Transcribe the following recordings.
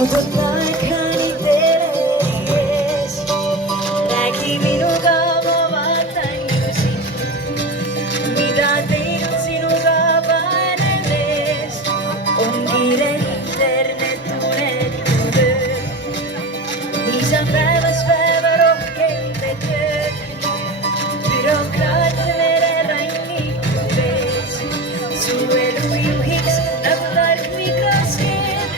Oota ekraani teleri ees, räägi minuga, ma vaatan ju sind. Mida teinud sinuga vaene mees, on kiire internet, unetu töö. Nii saab päevas päeva rohkem tööd, bürokraat mere ranniku vees. Su elu juhiks nagu tark mikroskeem,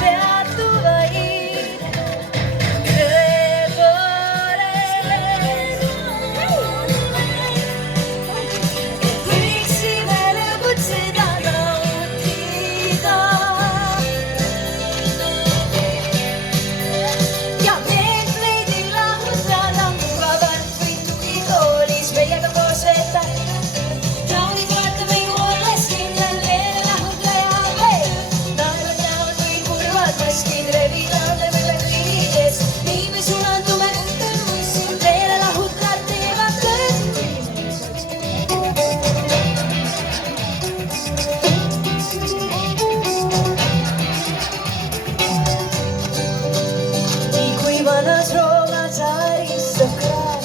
peatu vaid tõe poolel. Et võiksime lõbut seda nautida ja meelt veidi lahutada. Mugavalt võid tugikoolis meiega koos veeta. Taunid vaata meigu olles kindlal meele lahutaja. Naerud näod või kurvad maskid revidaame meile kõigides. Nii me sulandume meele lahutajad teevad tööd. Nii kui vanas Roomas saaris sõbrad,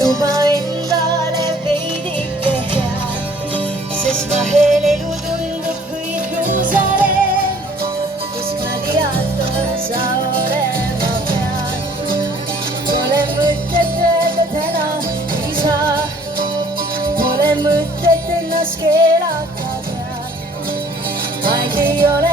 luba endale veidike head, sest vahel elu tundub kui Jeruusalemm, kus gladiaator sa olema pead. Pole mõtet öelda täna ei saa, pole mõtet ennast keelata pead. Aeg ei ole